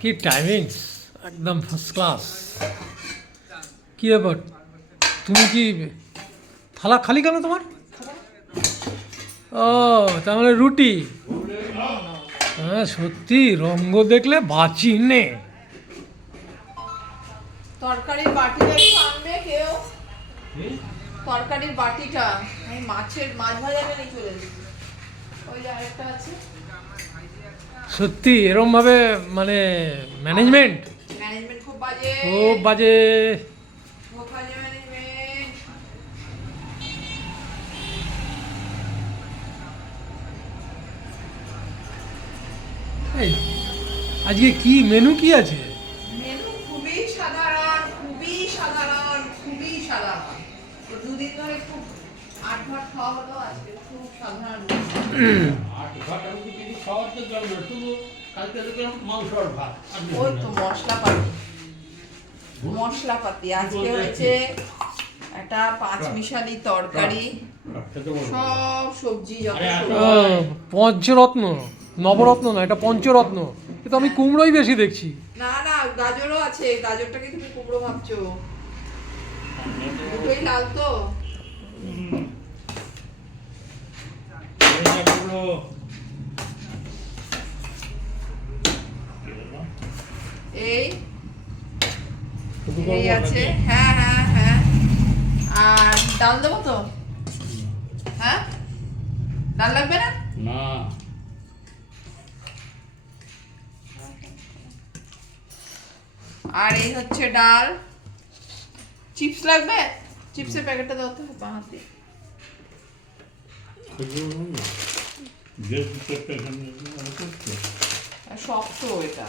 কি টাইমিংস একদম first class কি ব্যাপার? তুমি কি থালা খালি কেন তোমার? ও তার মানে রুটি। হ্যাঁ সত্যি, রঙ্গ দেখলে বাঁচি নে। তরকারির বাটিটা একটু আনবে কেউ? তরকারির বাটিটা। মাছের, মাছ ভাজাটা নিয়ে চলে এসেছি। ওই যে আরেকটা আছে। সত্যি এরমভাবে মানে ম্যানেজমেন্ট ম্যানেজমেন্ট খুব বাজে। খুব বাজে। খুব বাজে ম্যানেজমেন্ট এই আজকে কি মেনু কি আছে? মেনু খুবই সাধারণ খুবই সাধারণ খুবই সাধারণ। দুদিন ধরে খুব আট ভাট খাওয়া হলো আজকে খুব সাধারণ আট ঘাট আমি তো কিছু খাওয়ার না শুধু কালকে দেখলাম মাংস ভাত। ওই তো মশলাপাতি। মশলাপাতি। আজকে হয়েছে একটা পাঁচ মিশালি তরকারি। সব সবজি পঞ্চরত্ন নবরত্ন না এটা পঞ্চরত্ন। কিন্তু আমি কুমড়োই বেশি দেখছি। না না গাজরও আছে। গাজরটাকে তুমি কুমড়ো ভাবছ। দুটোই লাল তো এগুলো এই শুধু এই করব আছে। হ্যাঁ হ্যাঁ হ্যাঁ। আর ডাল দেবো তো? হ্যাঁ? ডাল লাগবে না? না। আর এই হচ্ছে ডাল। চিপস লাগবে? চিপসের প্যাকেটটা দাও তো বাঁ হাতে। সেগুলো না। যে দুটোটা এখানে আমি করছি। আর শক্ত এটা।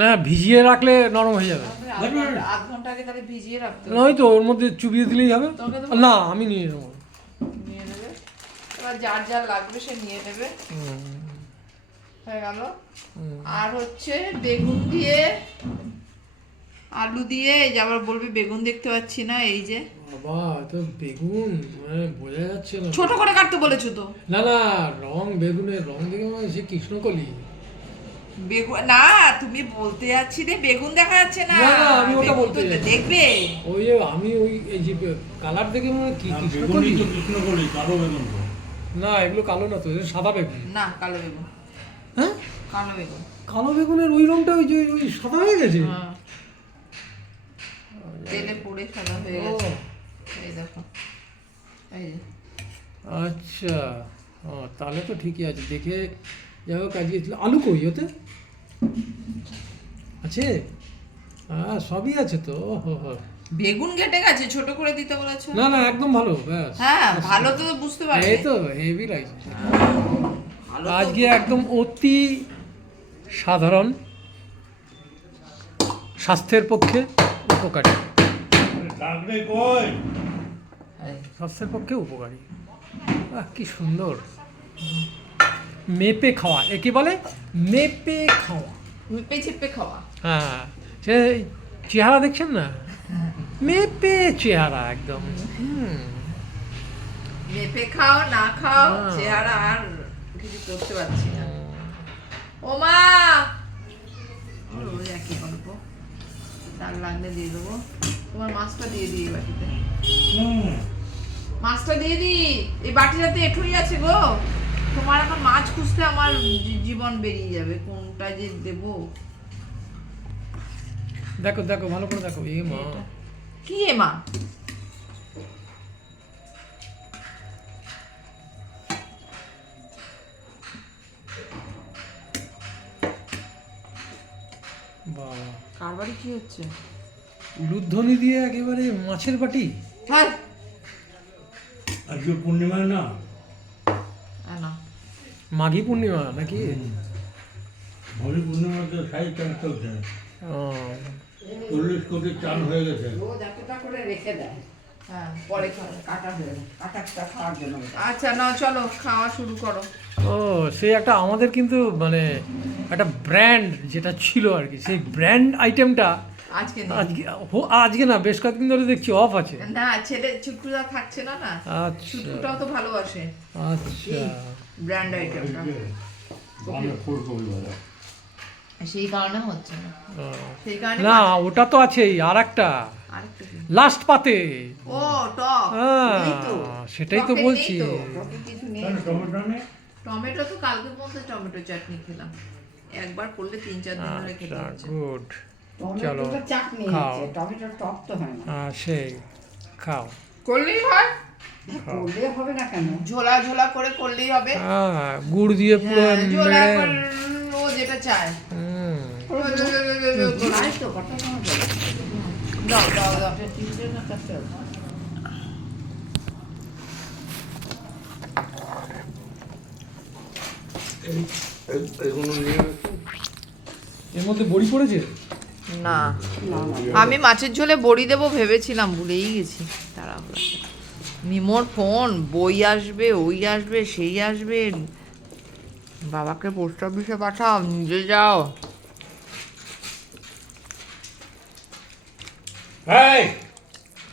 না ভিজিয়ে রাখলে নরম হয়ে যাবে। আধ ঘণ্টা আগে তাহলে ভিজিয়ে রাখতে। নয় তো ওর মধ্যে চুবিয়ে দিলেই হবে। না আমি নিয়ে নেব। নিয়ে নেবে। এবার যার যার লাগবে সে নিয়ে নেবে। হয়ে গেল। আর হচ্ছে বেগুন দিয়ে আলু দিয়ে এই যে আবার বলবে বেগুন দেখতে পাচ্ছি না এই যে। বাবা তো বেগুন মানে বোঝা যাচ্ছে না। ছোট করে কাটতে বলেছ তো? না না রং বেগুনের রং দেখে মনে সে কৃষ্ণকলি। বেগুন না তুমি বলতে যাচ্ছি রে বেগুন দেখা যাচ্ছে না। না, আমি ওটা বলতে। দেখবে। ওই যে আমি ওই এই যে কালার দেখে মনে হয় কি কৃষ্ণকলি কৃষ্ণকলি, কালো? বেগুন না এগুলো কালো না তো এটা সাদা বেগুন। না কালো বেগুন। হ্যাঁ? কালো বেগুন। কালো বেগুনের ওই রংটা ওই যে ওই সাদা হয়ে গেছে? হ্যাঁ। তেলে পড়ে সাদা হয়ে গেছে। এই দেখো। এই আচ্ছা। ও তাহলে তো ঠিকই আছে। দেখে যাই হোক আজকে আলু কই ওতে? আছে? হ্যাঁ সবই আছে তো ও হো। হো। বেগুন কেটে গেছে ছোট করে দিতে বলেছ? না না একদম ভালো ব্যাস। হ্যাঁ ভালো তো বুঝতে পারবে এই তো হেভি লাগছে ভালো আজকে একদম অতি সাধারণ স্বাস্থ্যের পক্ষে উপকারী। ডাকলে কই? স্বাস্থ্যের পক্ষে উপকারী। আহ কি সুন্দর। মেপে খাওয়া। একে বলে? মেপে খাওয়া। মেপে খাওয়া। হ্যাঁ। সে চেহারা দেখছেন না? মেপে চেহারা একদম। মেপে খাও না খাও হ্যাঁ। চেহারা আর কিছু করতে পারছি না। ও মা! রোজ একই গল্প। ডাল লাগলে দিয়ে দেবো। তোমার মাছটা দিয়ে দিই এই বাটিতে। মাছটা দিয়ে দিই। এই বাটিটাতে এঠুই আছে গো। তোমার এখন মাছ খুঁজতে আমার জীবন বেরিয়ে যাবে কোনটা যে দেবো? দেখো দেখো ভালো করে দেখো এ মা। কি এ মা? কার বাড়ি কি হচ্ছে? উলুধ্বনি দিয়ে একেবারে মাছের বাটি? হ্যাঁ। আজকে পূর্ণিমা না? মাঘী পূর্ণিমা নাকি? হোলি পূর্ণিমাতে সাই চাল চলছে। চল্লিশ কোটি চাল হয়ে গেছে। করে রেখে দেয়। হ্যাঁ আচ্ছা না চলো খাওয়া শুরু করো। ও সে একটা আমাদের কিন্তু মানে একটা ব্র্যান্ড যেটা ছিল আর কি সেই ব্র্যান্ড আইটেমটা আজকে। আজকে হো- আজকে না বেশ কয়েকদিন ধরে দেখছি অফ আছে। না ছেলে ছুটুটা থাকছে না না? আচ্ছা। ছুটুটাও তো ভালোবাসে। আচ্ছা। ব্র্যান্ড আইটেমটা ফুলকপি ভাজা সেই কারণে হচ্ছে না। সেই কারণে না ওটা তো আছেই আর একটা লাস্ট পাতে। ও টক হ্যাঁ, সেটাই তো বলছি। টমেটো তো কালকে পর্যন্ত টমেটো চাটনি খেলাম। একবার করলে তিন চার দিন ধরে খেতে আচ্ছা হচ্ছে। গুড চলো। টমেটো চাটনি টমেটো টক তো হয় না। সেই। খাও। করলেই হয়। করলে হবে না কেন? ঝোলা ঝোলা করে করলেই হবে। হ্যাঁ গুড় দিয়ে পুরো হ্যাঁ, ঝোলা ও যেটা চায়। হুম, তো কত দাও দাও দাও। এটা তিনটে না চারটে হবে? এর মধ্যে বড়ি পড়েছে? না। না না। আমি মাছের ঝোলে বড়ি দেবো ভেবেছিলাম ভুলেই গেছি। তাড়াহুড়ো মিমোর ফোন বই আসবে ওই আসবে সেই আসবে। বাবাকে পোস্ট অফিসে পাঠাও নিজে যাও।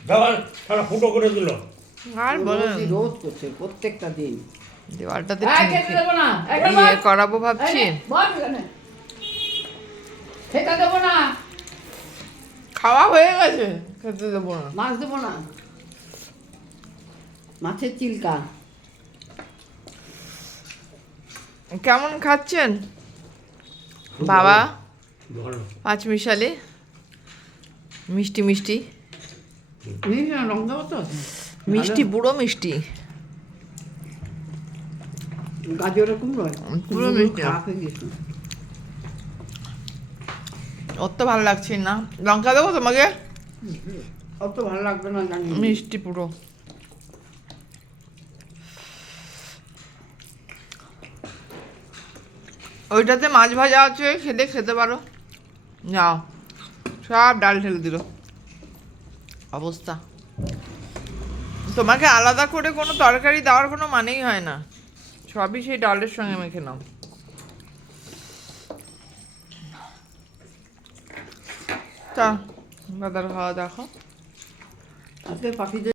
দেওয়াল সারা ফুটো করে দিল। আর বলেন রোজ করছে প্রত্যেকটা দিন। দেওয়ালটাতে এই, খেতে টিনকে দেবো না এখানে ইয়ে করাবো ভাবছি? এই নে, বস এখানে। খেতে দেবো না। খাওয়া হয়ে গেছে খেতে দেবো না। মাছ দেবো না। মাছের চিলকা। কেমন খাচ্ছেন? বাবা? পাঁচ মিশালি? মিষ্টি মিষ্টি? মিষ্টি বুড়ো মিষ্টি। পুরো গেছে। ওর তো ভালো লাগছে না। লঙ্কা দেবো তোমাকে? অত ভালো লাগবে না মিষ্টি পুরো ওইটাতে মাছ ভাজা আছে খেতে খেতে পারো। যাও, সব ডাল ঢেলে দিল। অবস্থা। তোমাকে আলাদা করে কোনো তরকারি দেওয়ার কোনো মানেই হয় না। সবই সেই ডালের সঙ্গে মেখে নাও। তা, দাদার খাওয়া দেখো। পাখিদের